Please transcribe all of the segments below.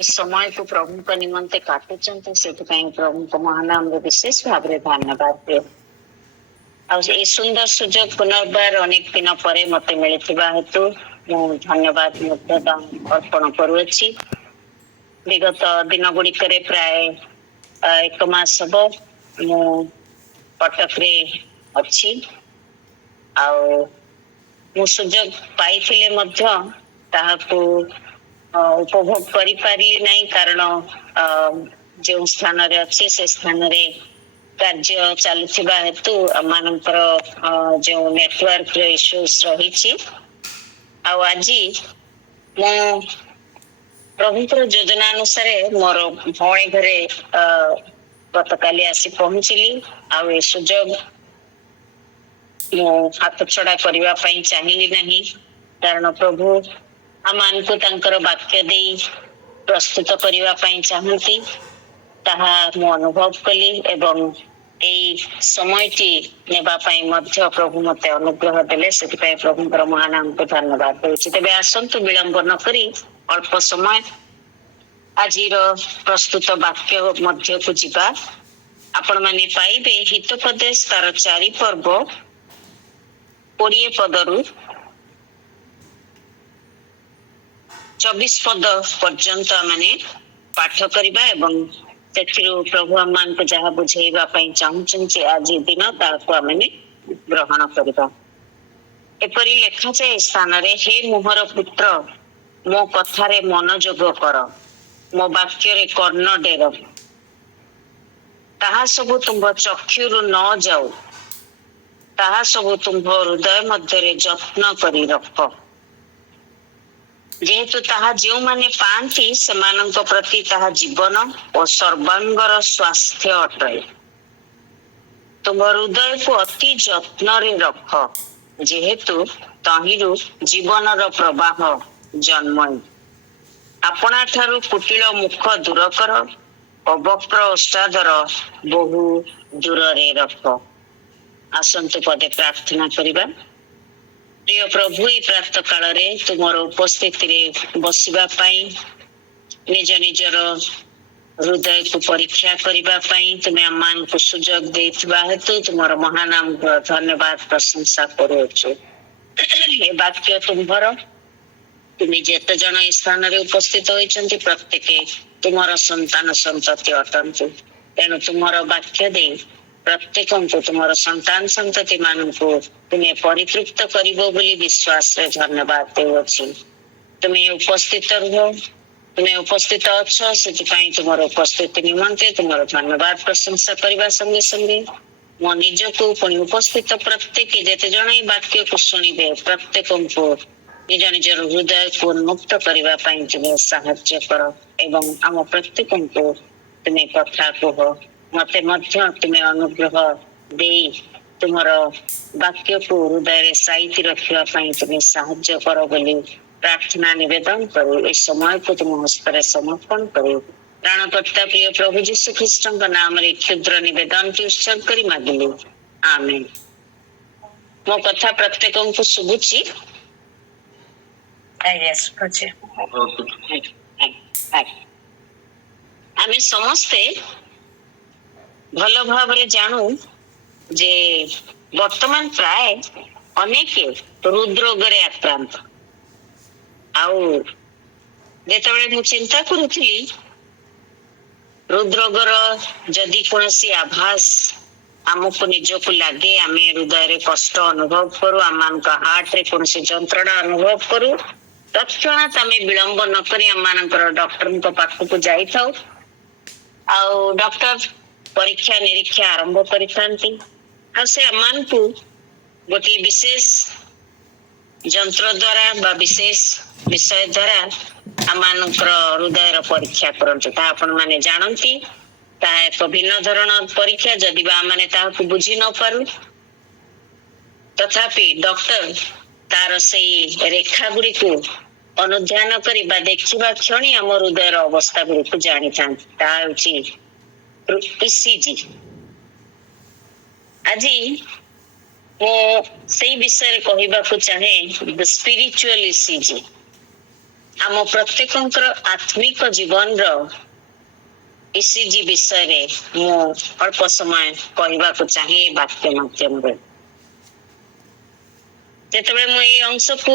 समय को प्रभु को निमंते काटुचंत से प्रभु को महानाम विशेष भाव में धन्यवाद दिए। ए सुंदर सुजोग पुनर्बार अनेक दिन पर मत मिलता हेतु मु धन्यवाद अर्पण करुच्ची। विगत दिन गुड़िक प्राय एक मास हम मु कटक रे अच्छी मु सुजोग पाई उपभोग करि पारि नहीं कारण जो स्थान रे अच्छे से स्थान रे कार्य चलुवा हेतु मानकर जो नेटवर्क इश्यूज रही आज मु प्रभुतर योजना अनुसार मोर भौणी घरे गत काली आसी पहुंचली आ सुजोग मु हाथ छड़ा करने चाहिए नहीं कारण प्रभु आमान को तांकर वाक्य दे प्रस्तुत करने चाहती ताहा मु अनुभव कली एवं ए समयटी नेबापाई मध्य प्रभु मते अनुग्रह देले से प्रभुଙ୍କର महानाम को धन्यवाद देउछि। तेबे आसंतु विलंब न करी अल्प समय आजिर प्रस्तुत वाक्य मध्य को जिबा। आपण माने पाइबे हितोपदेश तार 4 पर्व 20 पदरु 24 पद पर्यंत माने पाठ करिबा एवं प्रभु आमान को जहाँ बुझेगा चाहूँ आज दिन ताने ग्रहण करवा। एपरी लेखा जाए स्थान रे हे मुहर पुत्र मो कथारे मनोजोग कर मो वाक्य रे कर्ण डेर ताहा सबु तुम चक्षुरु न जाऊ ताहा सबु तुम हृदय मध्य रे जत्न करी रख जेहेतु ताहा जो माने पांती सेमानंक प्रति ताहा जीवन और सर्वांगर स्वास्थ्य अटे। तुम हृदय को अति जत्न रे रख जेहेतु तहिरु जीवन रो प्रवाह जन्म अपना ठारू कुटिल मुख दूर कर अवक्र ओष्टादर बहु दूर रे रख। आसंतु पदे प्रार्थना करिबा। प्रिय प्रभु ई प्रातः काल रे तुमर उपस्थिति रे बसिबा पाई निज निजर हृदय को परीक्षा करिबा पाई तुमे आमान को सुजोग देथिबा हेतु तुमर महानाम को धन्यवाद प्रशंसा करूछु। ए वाक्य तुम्हर तुमे जेते जन स्थान रे उपस्थित होइचंती प्रत्येक तुमर संतान संतति अटंतु तेणु तुमर वाक्य दे प्रत्येक को तुमर संतान संतति मान को तुम्हें परितृप्त करिबो बोली विश्वास रे धन्यवाद देउछि। तुम्हें उपस्थित रहो तुम्हें उपस्थित अच्छ से तुमर उपस्थिति निमंते तुमर धन्यवाद प्रशंसा करबा संगे संगे मो निज को पुणी उपस्थित प्रत्येक जेते जन वाक्य को सुनिबे प्रत्येक को निज निजर हृदय को मुक्त करबा पई तुम्हें साहाय्य कर एवं आम प्रत्येक को तुम्हें कथा कह मते मध्य तुम्हें अनुग्रह दे तुमर वाक्य को हृदय रे साइति रखिया पई तुम्हें साहाय्य कर बोली प्रार्थना निवेदन करू। इस समय को तुम हस्त रे समर्पण करू। प्राणकर्ता प्रिय प्रभु यीशु ख्रीष्ट का नाम रे क्षुद्र निवेदन की उत्सर्ग करी मागिलु आमेन। मो कथा प्रत्येक को सुबुची आमे समस्ते भल भाव रे जानू जे वर्तमान प्राय अनेक हृदरोग रे आक्रांत आउ जेतबेले मु चिंता करूथली हृदरोगर जदि कोनसी आभास आमको निजको लागे आमे हृदय रे कष्ट अनुभव करू आमान का हार्ट रे कोनसी जंत्रणा अनुभव करू तत्क्षणात आमे विलंब न करी आमानकर डॉक्टर को पाख को जाई थाउ आउ डॉक्टर परीक्षा निरीक्षा आरंभ करिथांती आ से आमान को गोटे विशेष जंत्र द्वारा बा विशेष विषय द्वारा आमानकर हृदय परीक्षा करंतु ता आपण माने जानंती ता एक भिन्न धरण परीक्षा जदि बा माने ता को बुझी न पारु तथापि डॉक्टर तार सेई रेखा गुडी को अनुध्यान करी बा देखिबा क्षणी हम हृदय अवस्था गुडी को जानि थांती ता होची ईसीजी। आजी वो सही विषय कहबा को चाहे द स्पिरिचुअल ईसीजी ଆମ ପ୍ରତ୍ୟେକଙ୍କର ଆତ୍ମିକ ଜୀବନର ଇସିଜି ବିଷୟରେ ମୁଁ ଅଳ୍ପ ସମୟ କହିବାକୁ ଚାହେଁ ଏ ବାକ୍ୟ ମାଧ୍ୟମରେ। ଯେତେବେଳେ ମୁଁ ଏଇ ଅଂଶକୁ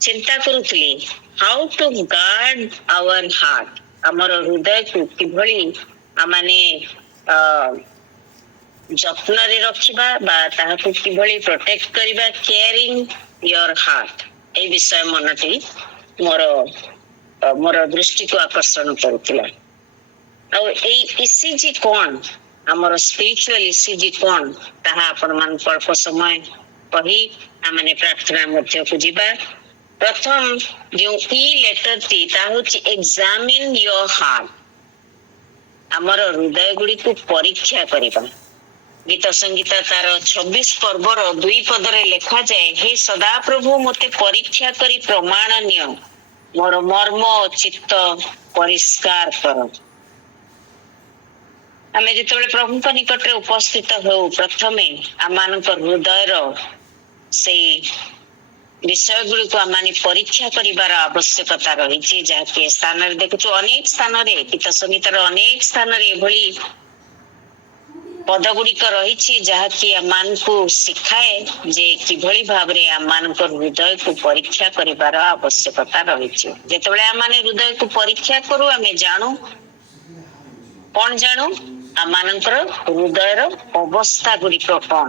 ଚିନ୍ତା କରୁଥିଲି, how to guard our heart, ଆମର ହୃଦୟକୁ କିଭଳି ଆମମାନେ ଯତ୍ନରେ ରଖିବା ବା ତାହାକୁ କିଭଳି ପ୍ରୋଟେକ୍ଟ କରିବା, କେୟାରିଂ ୟୋର ହାର୍ଟ, এই ବିଷୟ ମନଟି ମୋର ଦୃଷ୍ଟିକୁ ଆକର୍ଷଣ କରୁଥିଲା। ଆଉ ଏଇ ଇସିଜି କଣ, ଆମର ସ୍ପିରିଚୁଆଲ ଇସିଜି କଣ, ତାହା ଆପଣ ମାନଙ୍କୁ ଅଳ୍ପ ସମୟ କହି ଆମେ ପ୍ରାର୍ଥନା ମଧ୍ୟକୁ ଯିବା। ପ୍ରଥମ ଯେଉଁ ଇ ଲେଟରଟି ତାହା ହଉଛି ଏକ୍ସାମିନ ୟୋର ହାର୍ଟ, ଆମର ହୃଦୟ ଗୁଡିକୁ ପରୀକ୍ଷା କରିବା। ଗୀତ ସଂଗୀତ ତାର 26 ପର୍ବର 2 ପଦରେ ଲେଖାଯାଏ, ହେ ସଦାପ୍ରଭୁ ମୋତେ ପରୀକ୍ଷା କରି ପ୍ରମାଣ ନିଅ, ମୋର ମର୍ମ ଚିତ୍ତ ପରିଷ୍କାର କର। ଆମେ ଯେତେବେଳେ ପ୍ରଭୁଙ୍କ ନିକଟରେ ଉପସ୍ଥିତ ହେଉ, ପ୍ରଥମେ ଆମମାନଙ୍କ ହୃଦୟର ସେଇ ବିଷୟ ଗୁଡିକୁ ଆମେ ପରୀକ୍ଷା କରିବାର ଆବଶ୍ୟକତା ରହିଛି, ଯାହାକି ଏ ସ୍ଥାନରେ ଦେଖୁଛୁ। ଅନେକ ସ୍ଥାନରେ ଗୀତ ସଂଗୀତର ଅନେକ ସ୍ଥାନରେ ଏଭଳି ପଦ ଗୁଡିକ ରହିଛି ଯାହାକି ଆମମାନଙ୍କୁ ଶିଖାଏ ଯେ କିଭଳି ଭାବରେ ଆମମାନଙ୍କ ହୃଦୟକୁ ପରୀକ୍ଷା କରିବାର ଆବଶ୍ୟକତା ରହିଛି। ଯେତେବେଳେ ଆମେ ହୃଦୟକୁ ପରୀକ୍ଷା କରୁ, ଆମେ ଜାଣୁ କଣ, ଜାଣୁ ଆମମାନଙ୍କର ହୃଦୟର ଅବସ୍ଥା ଗୁଡିକ କଣ।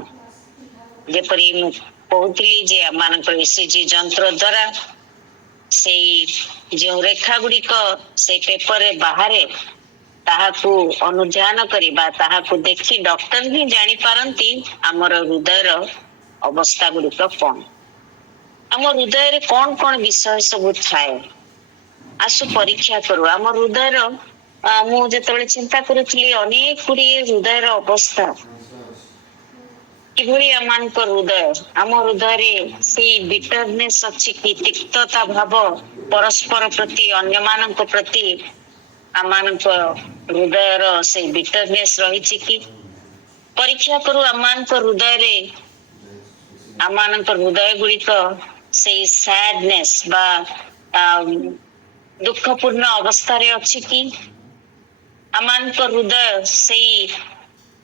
ଯେପରି ମୁଁ କହୁଥିଲି ଯେ ଆମମାନଙ୍କର ଇସିଜି ଯନ୍ତ୍ର ଦ୍ଵାରା ସେଇ ଯେଉଁ ରେଖା ଗୁଡିକ ସେଇ ପେପରରେ ବାହାରେ, ତାହାକୁ ଅନୁଧ୍ୟାନ କରିବା, ତାହାକୁ ଦେଖି ଡକ୍ଟର ହିଁ ଜାଣିପାରନ୍ତି ଆମର ହୃଦୟର ଅବସ୍ଥା ଗୁଡିକ କଣ, ଆମ ହୃଦୟରେ କଣ କଣ ବିଷୟ ସବୁ ଥାଏ। ଆସୁ ପରୀକ୍ଷା କରୁ ଆମ ହୃଦୟର। ମୁଁ ଯେତେବେଳେ ଚିନ୍ତା କରୁଥିଲି ଅନେକ ଗୁଡିଏ ହୃଦୟର ଅବସ୍ଥା, କିଭଳି ଆମମାନଙ୍କ ହୃଦୟ, ଆମ ହୃଦୟରେ ସେଇ ବିଟରନେସ୍ ଅଛି କି, ତିକ୍ତତା ଭାବ ପରସ୍ପର ପ୍ରତି, ଅନ୍ୟମାନଙ୍କ ପ୍ରତି ଆମମାନଙ୍କ ହୃଦୟର ସେଇ ବିଟରନେସ୍ ରହିଛି କି। ପରୀକ୍ଷା କରୁ ଆମମାନଙ୍କ ହୃଦୟରେ, ଆମମାନଙ୍କ ହୃଦୟ ଗୁଡିକ ସେଇ ସ୍ୟାଡନେସ୍ ବା ଦୁଃଖପୂର୍ଣ୍ଣ ଅବସ୍ଥାରେ ଅଛି କି। ଆମମାନଙ୍କ ହୃଦୟ ସେଇ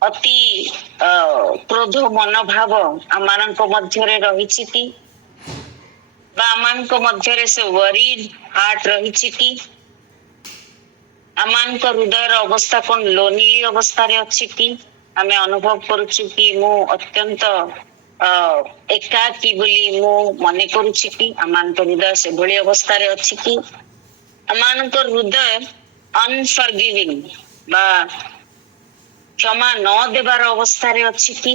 ଅତି କ୍ରୋଧ ମନୋଭାବ ଆମମାନଙ୍କ ମଧ୍ୟରେ ରହିଛି କି, ବା ଆମମାନଙ୍କ ମଧ୍ୟରେ ସେ ୱରିଡ୍ ହାର୍ଟ ରହିଛି କି। ଆମମାନଙ୍କ ହୃଦୟର ଅବସ୍ଥା କଣ, ଲୋନଲି ଅବସ୍ଥାରେ ଅଛି କି, ଆମେ ଅନୁଭବ କରୁଛୁ କି ମୁଁ ଅତ୍ୟନ୍ତ ଏକାକୀ ବୋଲି ମୁଁ ମନେ କରୁଛି କି, ଆମମାନଙ୍କ ହୃଦୟ ସେଭଳି ଅବସ୍ଥାରେ ଅଛି କି। ଆମମାନଙ୍କ ହୃଦୟ ଅନଫରଗିଭିଂ ବା କ୍ଷମା ନ ଦେବାର ଅବସ୍ଥାରେ ଅଛି କି।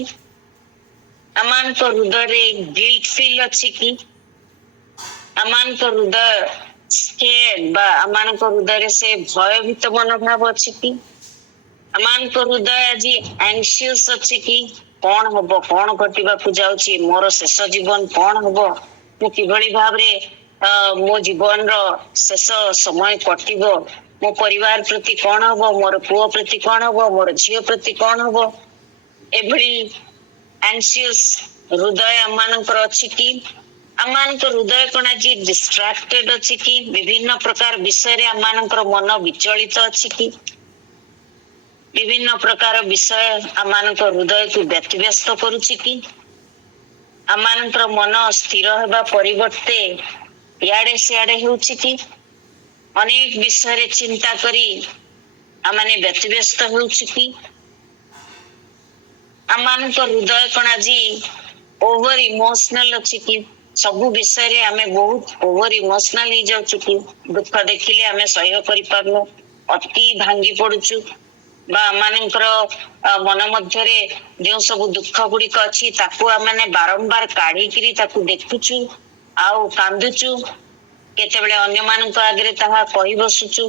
ଆମମାନଙ୍କ ହୃଦୟରେ ଗିଲ୍ଟ ଫିଲ୍ ଅଛି କି। ଆମମାନଙ୍କ ହୃଦୟ ସ୍କେର୍ଡ ବା ଆମମାନଙ୍କ ହୃଦୟରେ ସେ ଭୟଭୀତ ମନୋଭାବ ଅଛି କି। ଆମମାନଙ୍କ ହୃଦୟ ଆଜି ଆଂସିୟସ୍ ଅଛି କି, କଣ ହବ, କଣ ଘଟିବାକୁ ଯାଉଛି, ମୋର ଶେଷ ଜୀବନ କଣ ହବ, ମୁଁ କିଭଳି ଭାବରେ ମୋ ଜୀବନର ଶେଷ ସମୟ କଟିବ, ମୋ ପରିବାର ପ୍ରତି କଣ ହବ, ମୋର ପୁଅ ପ୍ରତି କଣ ହବ, ମୋର ଝିଅ ପ୍ରତି କଣ ହବ। ଏଭଳି ଆଂସିୟସ୍ ହୃଦୟ ଆମମାନଙ୍କର ଅଛି କି। ଆମମାନଙ୍କ ହୃଦୟ କଣ ଆଜି ଡିଷ୍ଟ୍ରାକ୍ଟେଡ ଅଛି କି, ବିଭିନ୍ନ ପ୍ରକାର ବିଷୟରେ ଆମମାନଙ୍କର ମନ ବିଚଳିତ ଅଛି କି। ବିଭିନ୍ନ ପ୍ରକାର ବିଷୟ ଆମମାନଙ୍କ ହୃଦୟକୁ ବ୍ୟତିବ୍ୟସ୍ତ କରୁଛି କି। ଆମମାନଙ୍କର ମନ ସ୍ଥିର ହେବା ପରିବର୍ତ୍ତେ ଇଆଡେ ସିଆଡେ ହେଉଛି କି। ଅନେକ ବିଷୟରେ ଚିନ୍ତା କରି ଆମମାନେ ବ୍ୟତିବ୍ୟସ୍ତ ହେଉଛୁ କି। ଆମମାନଙ୍କ ହୃଦୟ କଣ ଆଜି ଓଭର ଇମୋସନାଲ ଅଛି କି, ସବୁ ବିଷୟରେ ଆମେ ବହୁତ ଓଭର ଇମୋସନାଲ ହେଇଯାଉଛୁ କି। ଦୁଃଖ ଦେଖିଲେ ଆମେ ସହ୍ୟ କରିପାରୁନୁ, ଅତି ଭାଙ୍ଗି ପଡୁଛୁ, ବା ଆମମାନଙ୍କର ମନ ମଧ୍ୟରେ ଯେଉଁ ସବୁ ଦୁଃଖ ଗୁଡିକ ଅଛି ତାକୁ ଆମେ ବାରମ୍ବାର କାଢିକିରି ତାକୁ ଦେଖୁଛୁ ଆଉ କାନ୍ଦୁଛୁ। କେତେବେଳେ ଅନ୍ୟମାନଙ୍କ ଆଗରେ ତାହା କହି ବସୁଛୁ,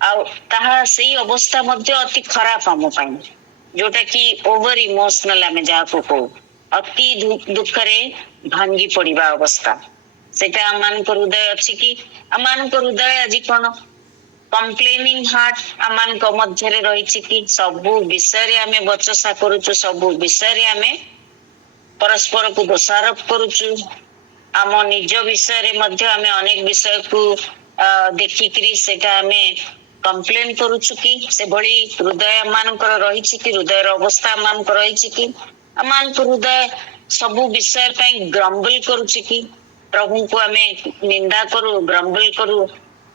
ଆଉ ତାହା ସେଇ ଅବସ୍ଥା ମଧ୍ୟ ଅତି ଖରାପ ଆମ ପାଇଁ, ଯୋଉଟା କି ଓଭର ଇମୋସନାଲ ଆମେ ଯାହାକୁ କହୁ, ଅତି ଦୁଃଖରେ ଭାଙ୍ଗି ପଡିବା ଅବସ୍ଥା, ସେଟା ଆମମାନଙ୍କ ହୃଦୟ ଅଛି କି। ଆମମାନଙ୍କ ହୃଦୟ ଆଜି କଣ କମ୍ପ୍ଲେନିଂ ହାର୍ଟ ଆମମାନଙ୍କ ମଧ୍ୟରେ ରହିଛି କି। ସବୁ ବିଷୟରେ ଆମେ ବଚସା କରୁଛୁ, ସବୁ ବିଷୟରେ ଆମେ ପରସ୍ପରକୁ ଦୋଷାରୋପ କରୁଛୁ, ଆମ ନିଜ ବିଷୟରେ ମଧ୍ୟ ଆମେ ଅନେକ ବିଷୟକୁ ଦେଖିକିରି ସେଟା ଆମେ କମ୍ପ୍ଲେନ କରୁଛୁ କି ସେଭଳି ହୃଦୟ ମାନଙ୍କର ରହିଛି କି ହୃଦୟର ଅବସ୍ଥା ଆମମାନଙ୍କର ରହିଛି କି ଆମମାନଙ୍କ ହୃଦୟ ସବୁ ବିଷୟ ପାଇଁ ଗ୍ରମ୍ବଲ କରୁଛି କି ପ୍ରଭୁଙ୍କୁ ଆମେ ନିନ୍ଦା କରୁ ଗ୍ରମ୍ବଲ କରୁ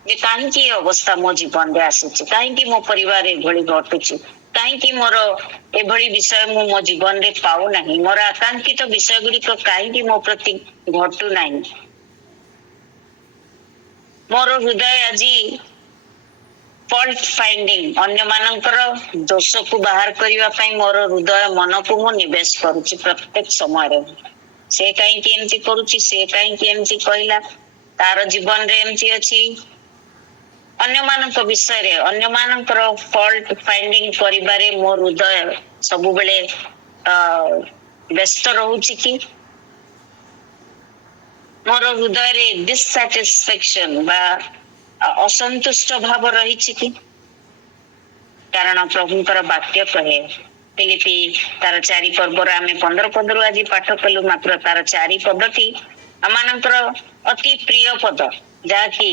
ଯେ କାହିଁକି ଏ ଅବସ୍ଥା ମୋ ଜୀବନରେ ଆସିଛି କାହିଁକି ମୋ ପରିବାର ଏଭଳି ଘଟୁଛି କାହିଁକି ମୋର ଏଭଳି ବିଷୟ ମୁଁ ମୋ ଜୀବନରେ ପାଉନାହିଁ ମୋର ଆକାଂକ୍ଷିତ ବିଷୟ ଗୁଡିକ କାହିଁକି ମୋ ପ୍ରତି ଘଟୁନାହିଁ ମୋର ହୃଦୟ ଆଜି ଫଲ୍ଟ ଫାଇଣ୍ଡିଂ ଅନ୍ୟମାନଙ୍କର ଦୋଷକୁ ବାହାର କରିବା ପାଇଁ ମୋର ହୃଦୟ ମନକୁ ମୁଁ ନିବେଶ କରୁଛି ପ୍ରତ୍ୟେକ ସମୟରେ ସେ କାହିଁକି ଏମିତି କରୁଛି ସେ କାହିଁକି ଏମିତି କହିଲା ତାର ଜୀବନରେ ଏମିତି ଅଛି ଅନ୍ୟମାନଙ୍କ ବିଷୟରେ ଅନ୍ୟମାନଙ୍କର ଫଲ୍ଟ ଫାଇଣ୍ଡିଂ କରିବାରେ ମୋ ହୃଦୟ ସବୁବେଳେ ବ୍ୟସ୍ତ ରହୁଛି କି ମୋର ହୃଦୟରେ ଡିସାଟିସ୍ଫାକ୍ସନ ବା ଅସନ୍ତୁଷ୍ଟ ଭାବ ରହିଛି କି କାରଣ ପ୍ରଭୁଙ୍କର ବାକ୍ୟ କହେ ଫିଲିପି ତାର 4 ପର୍ବର ଆମେ 15 ପଦରୁ ଆଜି ପାଠ କଲୁ ମାତ୍ର ତାର 4 ପଦଟି ଆମମାନଙ୍କର ଅତି ପ୍ରିୟ ପଦ ଯାହାକି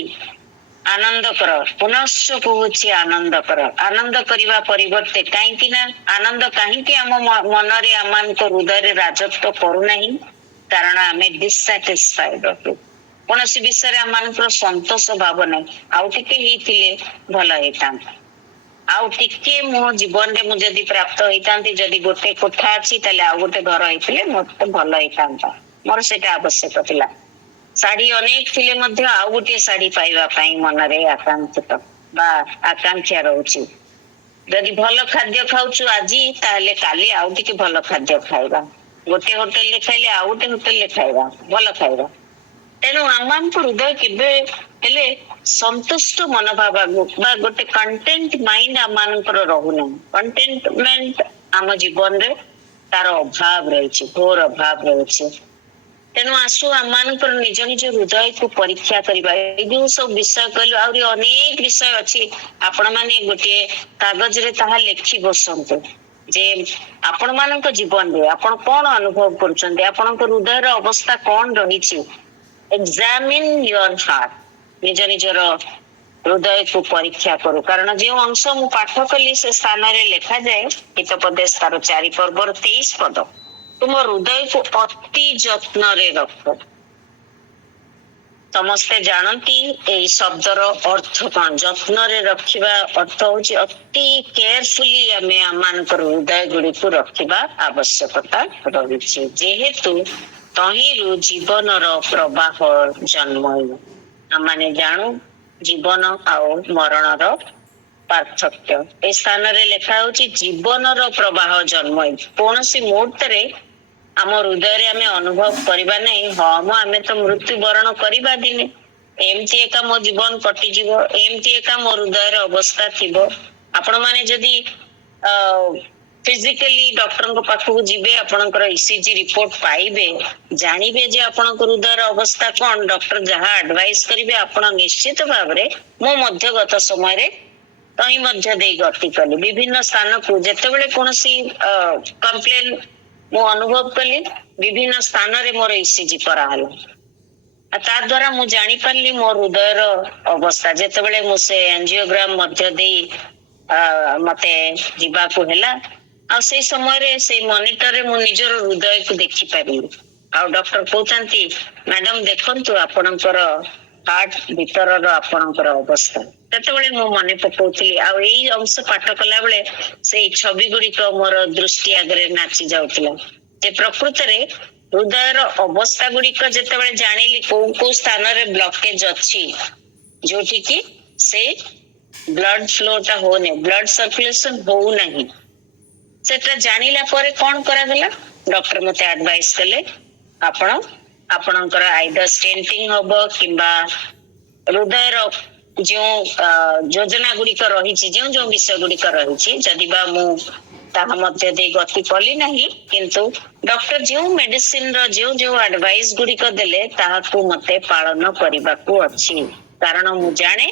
ଆନନ୍ଦ କର ପୁନଶ୍ଚ କହୁଛି ଆନନ୍ଦ କର ଆନନ୍ଦ କରିବା ପରିବର୍ତ୍ତେ କାହିଁକି ନା ଆନନ୍ଦ କାହିଁକି ଆମ ମନରେ ଆମମାନଙ୍କ ହୃଦୟରେ ରାଜତ୍ୱ କରୁନାହିଁ କାରଣ ଆମେ ଡିସାଟିସ୍ଫାଇଡ ଅଟୁ କୌଣସି ବିଷୟରେ ଆମମାନଙ୍କର ସନ୍ତୋଷ ଭାବ ନାହିଁ ଆଉ ଟିକେ ହେଇଥିଲେ ଭଲ ହେଇଥାନ୍ତା ଆଉ ଟିକେ ମୋ ଜୀବନରେ ମୁଁ ଯଦି ପ୍ରାପ୍ତ ହେଇଥାନ୍ତି ଯଦି ଗୋଟେ କୋଠା ଅଛି ତାହେଲେ ଆଉ ଗୋଟେ ଘର ହେଇଥିଲେ ମତେ ଭଲ ହେଇଥାନ୍ତା ମୋର ସେଇଟା ଆବଶ୍ୟକ ଥିଲା ଶାଢୀ ଅନେକ ଥିଲେ ମଧ୍ୟ ଆଉ ଗୋଟିଏ ଶାଢୀ ପାଇବା ପାଇଁ ମନରେ ଆକାଂକ୍ଷିତ ବା ଆକାଂକ୍ଷା ରହୁଛି ଯଦି ଭଲ ଖାଦ୍ୟ ଖାଉଛୁ ଆଜି ତାହେଲେ କାଲି ଆଉ ଟିକେ ଭଲ ଖାଦ୍ୟ ଖାଇବା ଗୋଟେ ହୋଟେଲରେ ଖାଇଲେ ଆଉ ଗୋଟେ ହୋଟେଲରେ ଖାଇବା ଭଲ ଖାଇବା ତେଣୁ ଆମମାନଙ୍କ ହୃଦୟ କେବେ ହେଲେ ସନ୍ତୁଷ୍ଟ ମନୋଭାବ ବା ଗୋଟେ କଣ୍ଟେଣ୍ଟ ମାଇଣ୍ଡ ଆମମାନଙ୍କର ରହୁନାହିଁ କଣ୍ଟେଣ୍ଟମେଣ୍ଟ ଆମ ଜୀବନରେ ତାର ଅଭାବ ରହିଛି ଘୋର ଅଭାବ ରହିଛି ତେଣୁ ଆସୁ ଆମମାନଙ୍କର ନିଜ ନିଜ ହୃଦୟକୁ ପରୀକ୍ଷା କରିବା ଏଇ ଯୋଉ ସବୁ ବିଷୟ କହିଲୁ ଆହୁରି ଅନେକ ବିଷୟ ଅଛି ଆପଣ ମାନେ ଗୋଟିଏ କାଗଜରେ ତାହା ଲେଖି ବସନ୍ତୁ ଯେ ଆପଣ ମାନଙ୍କ ଜୀବନରେ ଆପଣ କଣ ଅନୁଭବ କରୁଛନ୍ତି ଆପଣଙ୍କ ହୃଦୟର ଅବସ୍ଥା କଣ ରହିଛି ଏକ୍ସାମିନ ୟୋର ହାର୍ଟ ନିଜ ନିଜର ହୃଦୟକୁ ପରୀକ୍ଷା କରୁ କାରଣ ଯେଉଁ ଅଂଶ ମୁଁ ପାଠ କଲି ସେ ସ୍ଥାନରେ ଲେଖାଯାଏ ହିତୋପଦେଶ ତାର 4 ପର୍ବର 23 ପଦ ତୁମ ହୃଦୟକୁ ଅତି ଯତ୍ନରେ ରଖ ସମସ୍ତେ ଜାଣନ୍ତି ଏଇ ଶବ୍ଦର ଅର୍ଥ କଣ ଯତ୍ନରେ ରଖିବା ଅର୍ଥ ହଉଛି ଅତି କେୟାରଫୁଲି ଆମେ ଆମମାନଙ୍କର ହୃଦୟ ଗୁଡିକୁ ରଖିବା ଆବଶ୍ୟକତା ରହିଛି ଯେହେତୁ ତହିଁରୁ ଜୀବନର ପ୍ରବାହ ଜନ୍ମ ହୁଏ ଆମମାନେ ଜାଣୁ ଜୀବନ ଆଉ ମରଣର ପାର୍ଥକ୍ୟ ଏ ସ୍ଥାନରେ ଲେଖା ହଉଛି ଜୀବନର ପ୍ରବାହ ଜନ୍ମ ହୁଏ କୌଣସି ମୁହୂର୍ତ୍ତରେ ଆମ ହୃଦୟରେ ଆମେ ଅନୁଭବ କରିବା ନାହିଁ ହଁ ମୁଁ ଆମେ ତ ମୃତ୍ୟୁ ବରଣ କରିବା ଦିନେ ଏମିତି ଏକା ମୋ ଜୀବନ କଟିଯିବ ଏମିତି ଏକା ମୋ ହୃଦୟର ଅବସ୍ଥା ଥିବ ଆପଣ ମାନେ ଯଦି ଫିଜିକାଲି ଡକ୍ଟରଙ୍କ ପାଖକୁ ଯିବେ ଆପଣଙ୍କର ଇସିଜି ରିପୋର୍ଟ ପାଇବେ ଜାଣିବେ ଯେ ଆପଣଙ୍କ ହୃଦୟର ଅବସ୍ଥା କଣ ଡକ୍ଟର ଯାହା ଆଡଭାଇସ କରିବେ ଆପଣ ନିଶ୍ଚିତ ଭାବରେ ମୁଁ ମଧ୍ୟ ଗତ ସମୟରେ ତହିଁ ମଧ୍ୟ ଦେଇ ଗତି କଲି ବିଭିନ୍ନ ସ୍ଥାନକୁ ଯେତେବେଳେ କୌଣସି କମ୍ପ୍ଲେନ ମୁଁ ଅନୁଭବ କଲି ବିଭିନ୍ନ ସ୍ଥାନରେ ମୋର ଇସିଜି କରାହେଲା ତା ଦ୍ଵାରା ମୁଁ ଜାଣିପାରିଲି ମୋ ହୃଦୟର ଅବସ୍ଥା ଯେତେବେଳେ ମୁଁ ସେ ଏଞ୍ଜିଓଗ୍ରାମ ମଧ୍ୟ ଦେଇ ମତେ ଯିବାକୁ ହେଲା ଆଉ ସେଇ ସମୟରେ ସେଇ ମନିଟରରେ ମୁଁ ନିଜର ହୃଦୟକୁ ଦେଖିପାରିଲି ଆଉ ଡକ୍ଟର କହୁଛନ୍ତି ମ୍ୟାଡାମ ଦେଖନ୍ତୁ ଆପଣଙ୍କର ହାର୍ଟ ଭିତରର ଆପଣଙ୍କର ଅବସ୍ଥା ସେତେବେଳେ ମୁଁ ମନେ ପକଉଥିଲି ଆଉ ଏଇ ଅଂଶ ପାଠ କଲା ବେଳେ ସେଇ ଛବି ଗୁଡିକ ମୋର ଦୃଷ୍ଟି ଆଗରେ ନାଚି ଯାଉଥିଲା ଯେ ପ୍ରକୃତରେ ହୃଦୟର ଅବସ୍ଥା ଗୁଡିକ ଯେତେବେଳେ ଜାଣିଲି କୋଉ କୋଉ ସ୍ଥାନରେ ବ୍ଲକେଜ ଅଛି ଯୋଉଠି କି ସେ ବ୍ଲଡ ଫ୍ଲୋ ଟା ହଉନି ବ୍ଲଡ ସର୍କୁଲେସନ ହଉନାହିଁ ସେଟା ଜାଣିଲା ପରେ କଣ କରାଗଲା ଡକ୍ଟର ମତେ ଆଡଭାଇସ କଲେ ଆପଣ ଆପଣଙ୍କର ଆଇଦର ଷ୍ଟେଣ୍ଟିଂ ହବ କିମ୍ବା ହୃଦୟର ଯେଉଁ ଯୋଜନା ଗୁଡିକ ରହିଛି ଯେଉଁ ଯେଉଁ ବିଷୟ ଗୁଡିକ ରହିଛି ଯଦି ବା ମୁଁ ତାହା ମଧ୍ୟ ଦେଇ ଗତି କଲି ନାହିଁ କିନ୍ତୁ ଡକ୍ଟର ଯେଉଁ ମେଡିସିନ ର ଯେଉଁ ଯେଉଁ ଆଡଭାଇସ ଗୁଡିକ ଦେଲେ ତାହାକୁ ମତେ ପାଳନ କରିବାକୁ ଅଛି କାରଣ ମୁଁ ଜାଣେ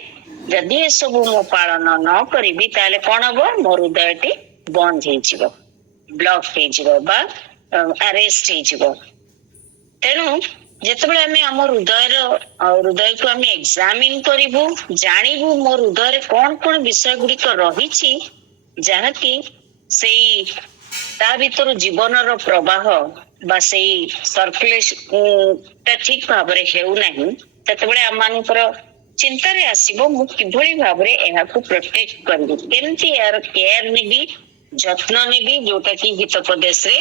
ଯଦି ଏସବୁ ମୁଁ ପାଳନ ନ କରିବି ତାହେଲେ କଣ ହବ ମୋ ହୃଦୟଟି ବନ୍ଦ ହେଇଯିବ ବ୍ଲକ ହେଇଯିବ ବା ଆରେଷ୍ଟ ହେଇଯିବ ତେଣୁ ଯେତେବେଳେ ଆମେ ଆମ ହୃଦୟକୁ ଆମେ ଏକ୍ସାମିନ କରିବୁ, ଜାଣିବୁ ମୋ ହୃଦୟରେ କଣ କଣ ବିଷୟ ଗୁଡିକ ରହିଛି ଯାହାକି ସେଇ ତା ଭିତରୁ ଜୀବନର ପ୍ରବାହ ବା ସେଇ ସର୍କୁଲେସନ ଟା ଠିକ ଭାବରେ ହେଉନାହିଁ, ସେତେବେଳେ ଆମମାନଙ୍କର ଚିନ୍ତାରେ ଆସିବ ମୁଁ କିଭଳି ଭାବରେ ଏହାକୁ ପ୍ରୋଟେକ୍ଟ କରିବି, କେମିତି ଏହାର କେୟାର ନେବି, ଯତ୍ନ ନେବି, ଯୋଉଟା କି ହିତୋପଦେଶରେ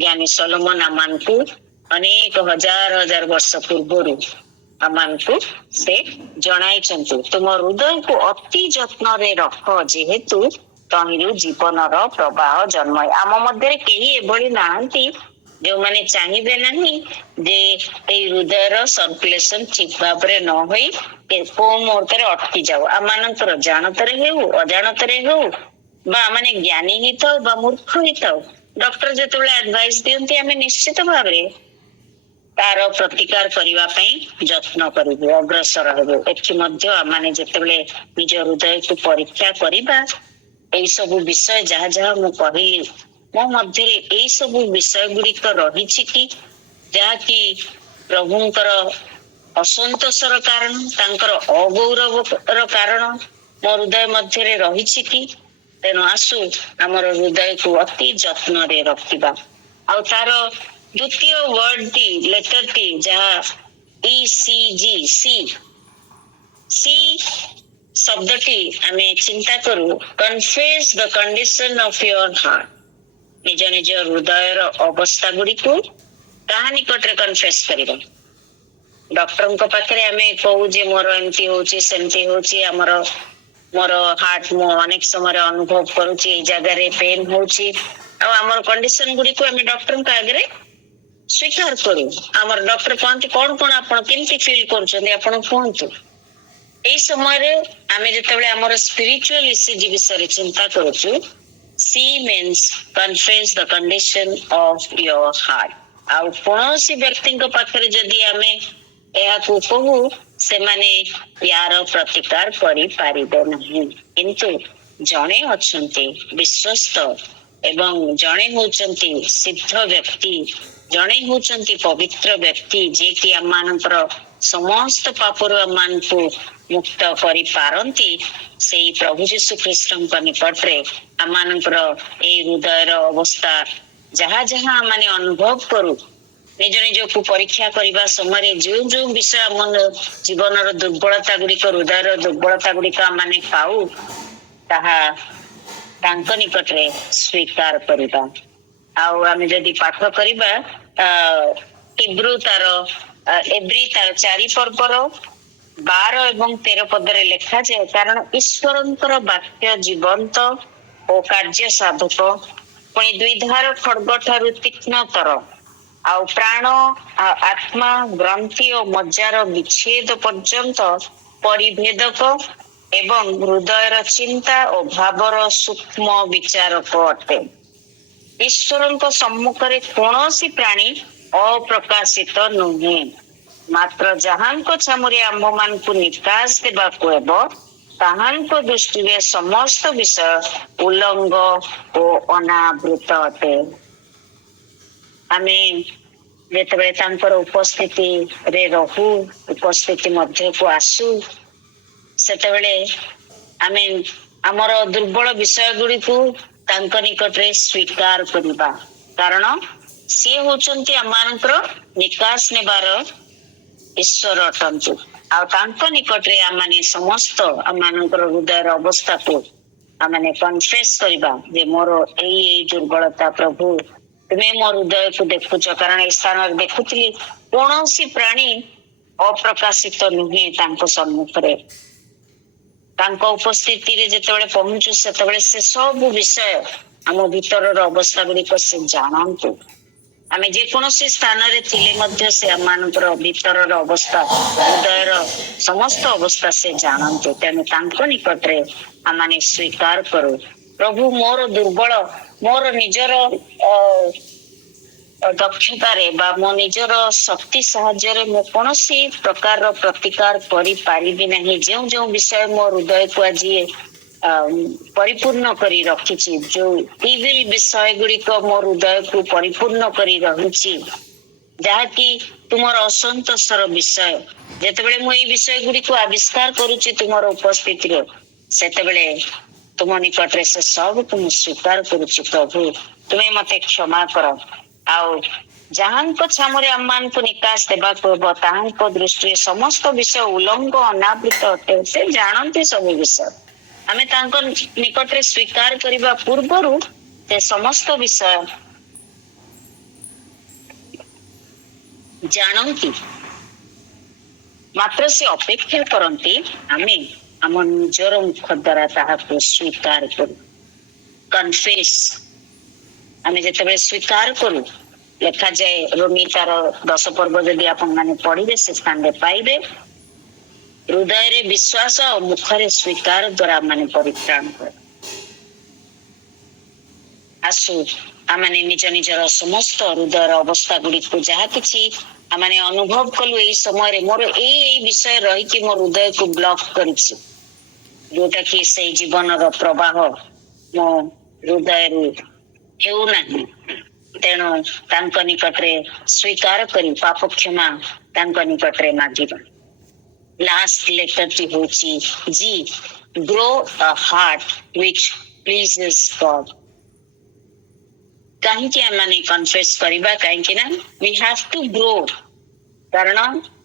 ଜ୍ଞାନୀ ସଲୋମନ ଆମମାନଙ୍କୁ ଅନେକ ହଜାର ହଜାର ବର୍ଷ ପୂର୍ବରୁ ଆମମାନଙ୍କୁ ସେ ଜଣାଇଛନ୍ତି। ତୁମ ହୃଦୟକୁ ଅତି ଯତ୍ନରେ ରଖ ଯେହେତୁ ତହିଁରୁ ଜୀବନର ପ୍ରବାହ ଜନ୍ମ। ଆମ ମଧ୍ୟରେ କେହି ଏଭଳି ନାହାନ୍ତି ଯୋଉମାନେ ଚାହିଁବେ ନାହିଁ ଯେ ଏଇ ହୃଦୟର ସର୍କୁଲେସନ ଠିକ ଭାବରେ ନ ହୋଇ କୋଉ ମୁହୂର୍ତ୍ତରେ ଅଟକି ଯାଉ। ଆମମାନଙ୍କର ଜାଣତରେ ହେଉ ଅଜାଣତରେ ହେଉ ବା ମାନେ ଜ୍ଞାନୀ ହେଇଥାଉ ବା ମୂର୍ଖ ହେଇଥାଉ, ଡକ୍ଟର ଯେତେବେଳେ ଆଡଭାଇସ ଦିଅନ୍ତି ଆମେ ନିଶ୍ଚିତ ଭାବରେ ତାର ପ୍ରତିକାର କରିବା ପାଇଁ ଯତ୍ନ କରିବୁ, ଅଗ୍ରସର ହେବୁ। ଏଠି ମଧ୍ୟ ଆମେ ଯେତେବେଳେ ନିଜ ହୃଦୟକୁ ପରୀକ୍ଷା କରିବା, ଏଇ ସବୁ ବିଷୟ ଯାହା ଯାହା ମୁଁ କହିଲି ମୋ ମଧ୍ୟରେ ଏଇ ସବୁ ବିଷୟ ଗୁଡିକ ରହିଛି କି ଯାହାକି ପ୍ରଭୁଙ୍କର ଅସନ୍ତୋଷର କାରଣ, ତାଙ୍କର ଅଗୌରବର କାରଣ ମୋ ହୃଦୟ ମଧ୍ୟରେ ରହିଛି କି? ତେଣୁ ଆସୁ ଆମର ହୃଦୟକୁ ଅତି ଯତ୍ନରେ ରଖିବା। ଆଉ ତାର ଦ୍ୱିତୀୟ ୱାର୍ଡଟି ଲେଟରଟି ଯାହା ECG ସି ଶବ୍ଦଟି ଆମେ ଚିନ୍ତା କରୁ, କନଫେସ୍ the condition of your heart. ନିଜ ନିଜ ହୃଦୟର ଅବସ୍ଥା ଗୁଡିକୁ କାହା ନିକଟରେ କନଫେସ୍ କରିବା? ଡକ୍ଟରଙ୍କ ପାଖରେ ଆମେ କହୁ ଯେ ମୋର ଏମିତି ହଉଛି ସେମିତି ହଉଛି, ମୋର ହାର୍ଟ ମୁଁ ଅନେକ ସମୟରେ ଅନୁଭବ କରୁଛି ଏଇ ଜାଗାରେ ପେନ୍ ହଉଛି, ଆଉ ଆମର କଣ୍ଡିସନ ଗୁଡିକୁ ଆମେ ଡକ୍ଟରଙ୍କ ଆଗରେ ସ୍ୱୀକାର କରୁ। ଆମର ଡକ୍ଟର କହନ୍ତି କଣ କଣ ଆପଣ କେମିତି ଫିଲ୍ କରୁଛନ୍ତି ଆପଣ କୁହନ୍ତୁ। ଏଇ ସମୟରେ ଆମେ ଯେତେବେଳେ ଆମର ସ୍ପିରିଚୁଆଲ ECG ବିଷୟରେ ଚିନ୍ତା କରୁଛୁ, C means confess the condition of your heart. ଆଉ କୌଣସି ବ୍ୟକ୍ତିଙ୍କ ପାଖରେ ଯଦି ଆମେ ଏହାକୁ କହୁ ସେମାନେ ୟାର ପ୍ରତିକାର କରିପାରିବେ ନାହିଁ, କିନ୍ତୁ ଜଣେ ଅଛନ୍ତି ବିଶ୍ୱସ୍ତ ଏବଂ ଜଣେ ହଉଛନ୍ତି ସିଦ୍ଧ ବ୍ୟକ୍ତି, ଜଣେ ହଉଛନ୍ତି ପବିତ୍ର ବ୍ୟକ୍ତି ଯିଏକି ଆମମାନଙ୍କର ସମସ୍ତ ପାପରୁ ଆମମାନଙ୍କୁ ମୁକ୍ତ କରିପାରନ୍ତି। ସେଇ ପ୍ରଭୁ ଯୀଶୁ ଖ୍ରୀଷ୍ଟଙ୍କ ନିକଟରେ ଆମମାନଙ୍କର ଏଇ ହୃଦୟର ଅବସ୍ଥା ଯାହା ଯାହା ଆମେ ଅନୁଭବ କରୁ, ନିଜ ନିଜକୁ ପରୀକ୍ଷା କରିବା ସମୟରେ ଯୋଉ ଯୋଉ ବିଷୟ ଆମ ଜୀବନର ଦୁର୍ବଳତା ଗୁଡିକ, ହୃଦୟର ଦୁର୍ବଳତା ଗୁଡିକ ଆମେ ପାଉ, ତାହା ତାଙ୍କ ନିକଟରେ ସ୍ୱୀକାର କରିବା। ଆଉ ଆମେ ଯଦି ପାଠ କରିବା ଏବ୍ରି ତାର 4 ପର୍ବର 12 ଏବଂ 13 ପଦରେ ଲେଖାଯାଏ, କାରଣ ଈଶ୍ୱରଙ୍କର ବାକ୍ୟ ଜୀବନ୍ତ ଓ କାର୍ଯ୍ୟ ସାଧକ, ପୁଣି ଦ୍ୱିଧାର ଖଡ୍ଗ ଠାରୁ ତୀକ୍ଷ୍ଣତର, ଆଉ ପ୍ରାଣ ଆତ୍ମା ଗ୍ରନ୍ଥି ଓ ମଜ୍ଜାର ବିଚ୍ଛେଦ ପର୍ଯ୍ୟନ୍ତ ପରିଭେଦକ ଏବଂ ହୃଦୟର ଚିନ୍ତା ଓ ଭାବର ସୂକ୍ଷ୍ମ ବିଚାରକ ଅଟେ। ଈଶ୍ୱରଙ୍କ ସମ୍ମୁଖରେ କୌଣସି ପ୍ରାଣୀ ଅପ୍ରକାଶିତ ନୁହେଁ, ମାତ୍ର ଯାହାଙ୍କ ଛାମୁରେ ଆମ୍ଭମାନଙ୍କୁ ନିକାଶ ଦେବାକୁ ହେବ ତାହାଙ୍କ ଦୃଷ୍ଟିରେ ସମସ୍ତ ବିଷୟ ଉଲଙ୍ଗ ଓ ଅନାବୃତ ଅଟେ। ଆମେ ଯେତେବେଳେ ତାଙ୍କର ଉପସ୍ଥିତିରେ ରହୁ, ଉପସ୍ଥିତି ମଧ୍ୟକୁ ଆସୁ, ସେତେବେଳେ ଆମେ ଆମର ଦୁର୍ବଳ ବିଷୟ ଗୁଡିକୁ ତାଙ୍କ ନିକଟରେ ସ୍ୱୀକାର କରିବା, କାରଣ ସିଏ ହଉଛନ୍ତି ଆମମାନଙ୍କର ନିକାଶ ନେବାର ଈଶ୍ୱର ଅଟନ୍ତି। ଆଉ ତାଙ୍କ ନିକଟରେ ଆମେ ସମସ୍ତ ଆମମାନଙ୍କର ହୃଦୟର ଅବସ୍ଥାକୁ ଆମେ କନଫେସ୍ କରିବା ଯେ ମୋର ଏଇ ଦୁର୍ବଳତା ପ୍ରଭୁ ତୁମେ ମୋ ହୃଦୟକୁ ଦେଖୁଛ, କାରଣ ଏ ସ୍ଥାନରେ ଦେଖୁଥିଲି କୌଣସି ପ୍ରାଣୀ ଅପ୍ରକାଶିତ ନୁହେଁ ତାଙ୍କ ସମ୍ମୁଖରେ। ତାଙ୍କ ଉପସ୍ଥିତିରେ ଯେତେବେଳେ ପହଞ୍ଚୁ ସେତେବେଳେ ସେ ସବୁ ବିଷୟ ଆମ ଭିତରର ଅବସ୍ଥା ଗୁଡିକ ସେ ଜାଣନ୍ତୁ। ଆମେ ଯେକୌଣସି ସ୍ଥାନରେ ଥିଲେ ମଧ୍ୟ ସେ ଆମମାନଙ୍କର ଭିତରର ଅବସ୍ଥା, ହୃଦୟର ସମସ୍ତ ଅବସ୍ଥା ସେ ଜାଣନ୍ତୁ। ତେଣୁ ତାଙ୍କ ନିକଟରେ ଆମେ ସ୍ୱୀକାର କରୁ, ପ୍ରଭୁ ମୋର ଦୁର୍ବଳ, ମୋର ନିଜର ଦକ୍ଷତାରେ ବା ମୋ ନିଜର ଶକ୍ତି ସାହାଯ୍ୟରେ ମୁଁ କୌଣସି ପ୍ରକାରର ପ୍ରତିକାର କରିପାରିବି ନାହିଁ। ଯେଉଁ ଯେଉଁ ବିଷୟ ମୋ ହୃଦୟକୁ ଆଜି ପରିପୂର୍ଣ୍ଣ କରି ରଖିଛି, ଯୋଉ ଇଭିଲ୍ ବିଷୟ ଗୁଡିକ ମୋ ହୃଦୟକୁ ପରିପୂର୍ଣ୍ଣ କରି ରହିଛି, ଯାହାକି ତୁମର ଅସନ୍ତୋଷର ବିଷୟ। ଯେତେବେଳେ ମୁଁ ଏଇ ବିଷୟ ଗୁଡିକୁ ଆବିଷ୍କାର କରୁଛି ତୁମର ଉପସ୍ଥିତିରେ, ସେତେବେଳେ ତୁମ ନିକଟରେ ସେ ସବୁକୁ ମୁଁ ସ୍ୱୀକାର କରୁଛି। ପ୍ରଭୁ ତୁମେ ମତେ କ୍ଷମା କର। ଆଉ ଯାହାଙ୍କ ଛାମୁରେ ଆମମାନଙ୍କୁ ନିକାଶ ଦେବାକୁ ହେବ ତାହାଙ୍କ ଦୃଷ୍ଟିରେ ସମସ୍ତ ବିଷୟ ଉଲଙ୍ଗ ଅନାବୃତ ଅଟେ। ସେ ଜାଣନ୍ତି ସବୁ ବିଷୟ। ଆମେ ତାଙ୍କ ନିକଟରେ ସ୍ୱୀକାର କରିବା ପୂର୍ବରୁ ସେ ସମସ୍ତ ବିଷୟ ଜାଣନ୍ତି, ମାତ୍ର ସେ ଅପେକ୍ଷା କରନ୍ତି ଆମେ ଆମ ନିଜର ମୁଖ ଦ୍ୱାରା ତାହାକୁ ସ୍ୱୀକାର କରୁ। କନଫେସ୍, ଆମେ ଯେତେବେଳେ ସ୍ୱୀକାର କରୁ, ଲେଖାଯାଏ ରୋମୀ ତାର 10 ପର୍ବ ଯଦି ଆପଣମାନେ ପଢିବେ ସେ ସ୍ଥାନରେ ପାଇବେ, ହୃଦୟରେ ବିଶ୍ୱାସ ଆଉ ମୁଖରେ ସ୍ୱୀକାର ଦ୍ୱାରା ମାନେ ପରିତ୍ରାଣ କରେ। ଆସୁ ଆମେ ନିଜ ନିଜର ସମସ୍ତ ହୃଦୟର ଅବସ୍ଥା ଗୁଡିକୁ ଯାହା କିଛି ଆମେ ଅନୁଭବ କଲୁ ଏଇ ସମୟରେ, ମୋର ଏଇ ବିଷୟ ରହିକି ମୋ ହୃଦୟକୁ ବ୍ଲକ କରିଛି, ଯୋଉଟା କି ସେଇ ଜୀବନର ପ୍ରବାହ ମୋ ହୃଦୟରୁ ହେଉନାହିଁ। ତେଣୁ ତାଙ୍କ ନିକଟରେ ସ୍ୱୀକାର କରି ପାପ କ୍ଷମା ତାଙ୍କ ନିକଟରେ ମାଗିବା। ଲାଷ୍ଟ ଲେଟରଟି ହଉଛି ଜି, ଗ୍ରୋ ଅ ହାର୍ଟ which pleases God। କାହିଁକି ଆମେ କନଫେସ୍ କରିବା? କାହିଁକି ନା we have to grow। କାରଣ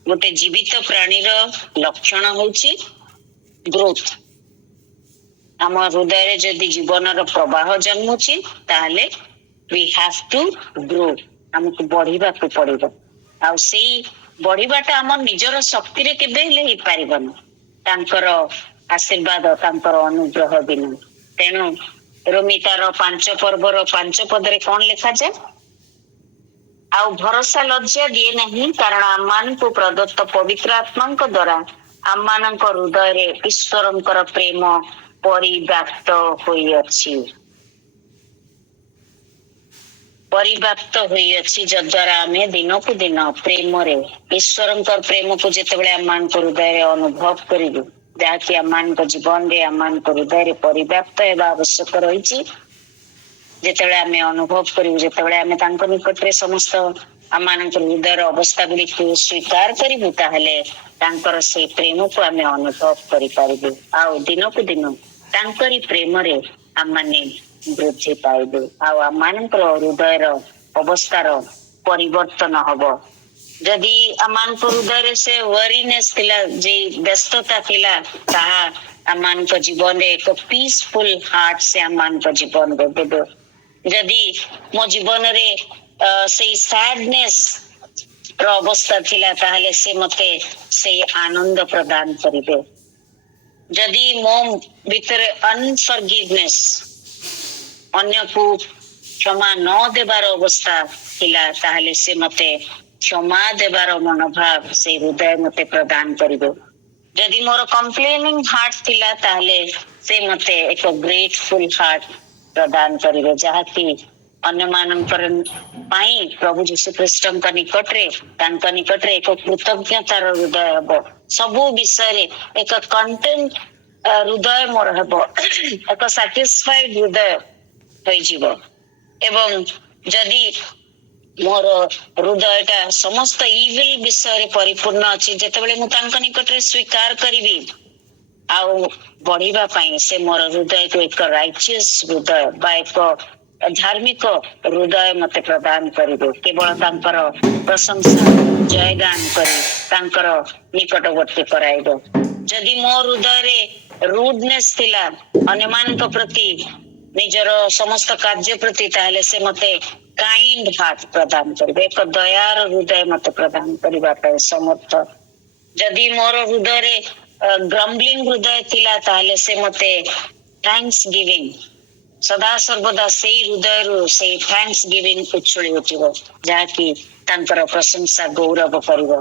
ଗୋଟେ ଜୀବିତ ପ୍ରାଣୀର ଲକ୍ଷଣ ହଉଛି ଗ୍ରୋଥ। ଆମ ହୃଦୟରେ ଯଦି ଜୀବନର ପ୍ରବାହ ଜନ୍ମୁଛି ତାହେଲେ we have to grow। ଆମକୁ ବଢିବାକୁ ପଡିବ। ଆଉ ସେଇ ବଢିବାଟା ଆମ ନିଜର ଶକ୍ତିରେ କେବେ ହେଲେ ହେଇପାରିବନି, ତାଙ୍କର ଆଶୀର୍ବାଦ ତାଙ୍କର ଅନୁଗ୍ରହ ବିନା। ତେଣୁ ରୋମୀ ତାର 5 ପର୍ବର 5 ପଦରେ କଣ ଲେଖାଯାଏ? ଆଉ ଭରସା ଲଜ୍ଜା ଦିଏ ନାହିଁ, କାରଣ ଆମମାନଙ୍କୁ ପ୍ରଦତ୍ତ ପବିତ୍ର ଆତ୍ମାଙ୍କ ଦ୍ୱାରା ଆମମାନଙ୍କ ହୃଦୟରେ ଈଶ୍ୱରଙ୍କର ପ୍ରେମ ପରିବ୍ୟାପ୍ତ ହୋଇଅଛି। ପରିବ୍ୟାପ୍ତ ହୋଇଅଛି, ଯଦ୍ୱାରା ଆମେ ଦିନକୁ ଦିନ ପ୍ରେମରେ ଈଶ୍ୱରଙ୍କର ପ୍ରେମକୁ ଯେତେବେଳେ ଆମମାନଙ୍କ ହୃଦୟରେ ଅନୁଭବ କରିବୁ, ଯାହାକି ଆମମାନଙ୍କ ଜୀବନରେ ଆମମାନଙ୍କ ହୃଦୟରେ ପରିବ୍ୟାପ୍ତ ହେବା ଆବଶ୍ୟକ ରହିଛି। ଯେତେବେଳେ ଆମେ ଅନୁଭବ କରିବୁ, ଯେତେବେଳେ ଆମେ ତାଙ୍କ ନିକଟରେ ସମସ୍ତ ଆମମାନଙ୍କର ହୃଦୟର ଅବସ୍ଥା ଗୁଡିକୁ ସ୍ୱୀକାର କରିବୁ, ତାହେଲେ ତାଙ୍କର ସେଇ ପ୍ରେମକୁ ଆମେ ଅନୁଭବ କରିପାରିବୁ। ଆଉ ଦିନକୁ ଦିନ ତାଙ୍କରି ପ୍ରେମରେ ଆମମାନେ ବୃଦ୍ଧି ପାଇବୁ। ଆଉ ଆମମାନଙ୍କର ହୃଦୟର ଅବସ୍ଥାର ପରିବର୍ତ୍ତନ ହବ। ଯଦି ଆମମାନଙ୍କ ହୃଦୟରେ ସେ ୱରିନେସ୍ ଥିଲା, ଯେ ବ୍ୟସ୍ତତା ଥିଲା, ତାହା ଆମମାନଙ୍କ ଜୀବନରେ ଏକ ପିସଫୁଲ ହାର୍ଟ ସେ ଆମମାନଙ୍କ ଜୀବନରେ ଦେବେ। ଯଦି ମୋ ଜୀବନରେ ସେଇ ସାଡନେସ୍ ର ଅବସ୍ଥା ଥିଲା, ତାହେଲେ ସେ ମତେ ସେଇ ଆନନ୍ଦ ପ୍ରଦାନ କରିବେ। ଯଦି ମୋ ଭିତରେ ଅନଫରଗିଭନେସ୍, ଅନ୍ୟକୁ କ୍ଷମା ନ ଦେବାର ଅବସ୍ଥା ଥିଲା, ତାହେଲେ ସେ ମତେ କ୍ଷମା ଦେବାର ମନୋଭାବ ସେଇ ହୃଦୟ ମତେ ପ୍ରଦାନ କରିବେ। ଯଦି ମୋର କମ୍ପ୍ଲେନିଂ ହାର୍ଟ ଥିଲା, ତାହେଲେ ସେ ମତେ ଏକ ଗ୍ରେଟଫୁଲ ହାର୍ଟ ପ୍ରଦାନ କରିବେ, ଯାହାକି ଅନ୍ୟମାନଙ୍କର ପାଇଁ ପ୍ରଭୁ ଯୀଶୁ ଖ୍ରୀଷ୍ଟଙ୍କ ନିକଟରେ, ତାଙ୍କ ନିକଟରେ ଏକ କୃତଜ୍ଞତାର ହୃଦୟ ହେବ। ସବୁ ବିଷୟରେ ଏକ କଣ୍ଟେଣ୍ଟ ହୃଦୟ ମୋର ହେବ, ଏକ ସାଟିସ୍ଫାଇଡ ହୃଦୟ ହୋଇଯିବ। ଏବଂ ଯଦି ମୋର ହୃଦୟଟା ସମସ୍ତ ଇଭିଲ ବିଷୟରେ ପରିପୂର୍ଣ୍ଣ ଅଛି, ଯେତେବେଳେ ମୁଁ ତାଙ୍କ ନିକଟରେ ସ୍ୱୀକାର କରିବି ଆଉ ବଢିବା ପାଇଁ, ସେ ମୋର ହୃଦୟକୁ ଏକ ରାଇଚିୟସ୍ ହୃଦୟ ବା ଏକ ଧାର୍ମିକ ହୃଦୟ ମତେ ପ୍ରଦାନ କରିବେ। କେବଳ ତାଙ୍କର ପ୍ରଶଂସା ଜୟଗାନ କରି ତାଙ୍କର ନିକଟବର୍ତ୍ତୀ କରାଇବ। ଯଦି ମୋ ହୃଦୟରେ ରୁଡନେସ୍ ଥିଲା ଅନ୍ୟମାନଙ୍କ ପ୍ରତି, ନିଜର ସମସ୍ତ କାର୍ଯ୍ୟ ପ୍ରତି, ତାହେଲେ ସେ ମତେ କାଇଣ୍ଡ ହାର୍ଟ ପ୍ରଦାନ କରିବେ, ଏକ ଦୟାର ହୃଦୟ ମତେ ପ୍ରଦାନ କରିବା ପାଇଁ ସମର୍ଥ। ଯଦି ମୋର ହୃଦୟରେ ଗ୍ରମ୍ବଲିଂ ହୃଦୟ ଥିଲା, ତାହେଲେ ସେ ମତେ ଥ୍ୟାଙ୍କ୍ସ ଗିଭିଂ, ସଦା ସର୍ବଦା ସେଇ ହୃଦୟରୁ ସେଇ ଥ୍ୟାଙ୍କ୍ସ ଗିଭିଂ ଉଛୁଳି ଉଠିବ, ଯାହାକି ତାଙ୍କର ପ୍ରଶଂସା ଗୌରବ କରିବ।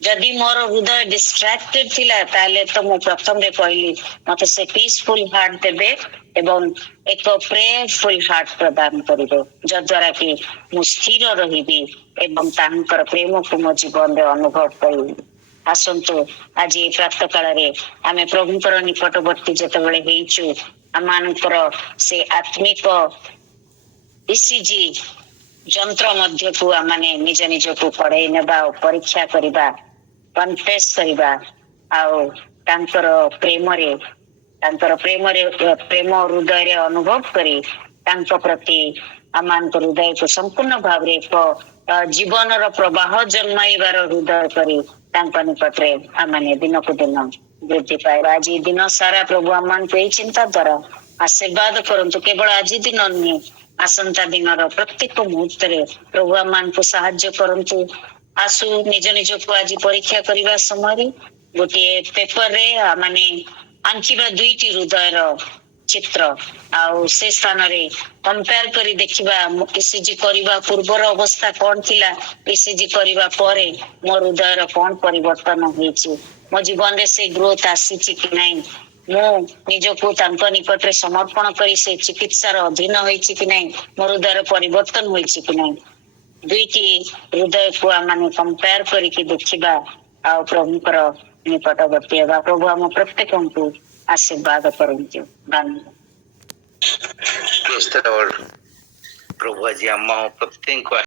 ଯଦି ମୋର ହୃଦୟ ଡିଷ୍ଟ୍ରାକ୍ଟେଡ ଥିଲା, ତାହେଲେ ତ ମୁଁ ପ୍ରଥମରେ କହିଲି ମତେ ସେ ପିସଫୁଲ ହାର୍ଟ ଦେବେ ଏବଂ ଏକ ପ୍ରେୟରଫୁଲ ହାର୍ଟ ପ୍ରଦାନ କରିବେ, ଯଦ୍ୱାରା କି ମୁଁ ସ୍ଥିର ରହିବି ଏବଂ ତାଙ୍କର ପ୍ରେମକୁ ମୋ ଜୀବନରେ ଅନୁଭବ କରିବି। ଆସନ୍ତୁ ଆଜି ଏ ପ୍ରାତଃ କାଳରେ ଆମେ ପ୍ରଭୁଙ୍କର ନିକଟବର୍ତ୍ତୀ ଯେତେବେଳେ ହେଇଛୁ, ଆମମାନଙ୍କର ସେ ଆତ୍ମିକ ଇସିଜି ଯନ୍ତ୍ର ମଧ୍ୟକୁ ଆମେ ନିଜ ନିଜକୁ କଢେଇ ନେବା ଓ ପରୀକ୍ଷା କରିବା, କନଫେସ୍ କରିବା ଆଉ ତାଙ୍କର ପ୍ରେମରେ ପ୍ରେମ ହୃଦୟରେ ଅନୁଭବ କରି ତାଙ୍କ ପ୍ରତି ଆମମାନଙ୍କ ହୃଦୟକୁ ସମ୍ପୂର୍ଣ୍ଣ ଭାବରେ ଏକ ଜୀବନର ପ୍ରବାହ ଜନ୍ମାଇବାର ହୃଦୟ କରି ତାଙ୍କ ନିକଟରେ ଆମେ ଦିନକୁ ଦିନ ବୃଦ୍ଧି ପାଇବା। ଆଜି ଦିନ ସାରା ପ୍ରଭୁ ଆମମାନଙ୍କୁ ଏଇ ଚିନ୍ତା ଦ୍ୱାରା ଆଶୀର୍ବାଦ କରନ୍ତୁ। କେବଳ ଆଜି ଦିନ ନୁହେଁ, ଆସନ୍ତା ଦିନର ପ୍ରତ୍ୟେକ ମୁହୂର୍ତ୍ତରେ ପ୍ରଭୁ ଆମମାନଙ୍କୁ ସାହାଯ୍ୟ କରନ୍ତୁ। ଆସୁ ନିଜ ନିଜକୁ ଆଜି ପରୀକ୍ଷା କରିବା ସମୟରେ ଗୋଟିଏ ପେପରରେ ଆଙ୍କିବା 2ଟି ହୃଦୟର ଚିତ୍ର ଆଉ ସେ ସ୍ଥାନରେ କମ୍ପେୟାର କରି ଦେଖିବା ଇସିଜି କରିବା ପୂର୍ବର ଅବସ୍ଥା କଣ ଥିଲା, ଇସିଜି କରିବା ପରେ ମୋ ହୃଦୟର କଣ ପରିବର୍ତ୍ତନ ହେଇଛି, ମୋ ଜୀବନରେ ସେ ଗ୍ରୋଥ ଆସିଛି କି ନାହିଁ, ମୁଁ ନିଜକୁ ତାଙ୍କ ନିକଟରେ ସମର୍ପଣ କରି ସେ ଚିକିତ୍ସାର ଅଧୀନ ହୋଇଛି କି ନାହିଁ, ମୋ ହୃଦୟର ପରିବର୍ତ୍ତନ ହୋଇଛି କି ନାହିଁ। 2ଟି ହୃଦୟକୁ ଆମେ କମ୍ପେୟାର କରିକି ଦେଖିବା ଆଉ ପ୍ରଭୁଙ୍କର ନିକଟବର୍ତ୍ତୀ ହେବା। ପ୍ରଭୁ ଆମ ପ୍ରତ୍ୟେକଙ୍କୁ ଆଶୀର୍ବାଦ କରନ୍ତୁ। ପ୍ରଭୁ ଆଜି ଆମ ପ୍ରତ୍ୟେକଙ୍କୁ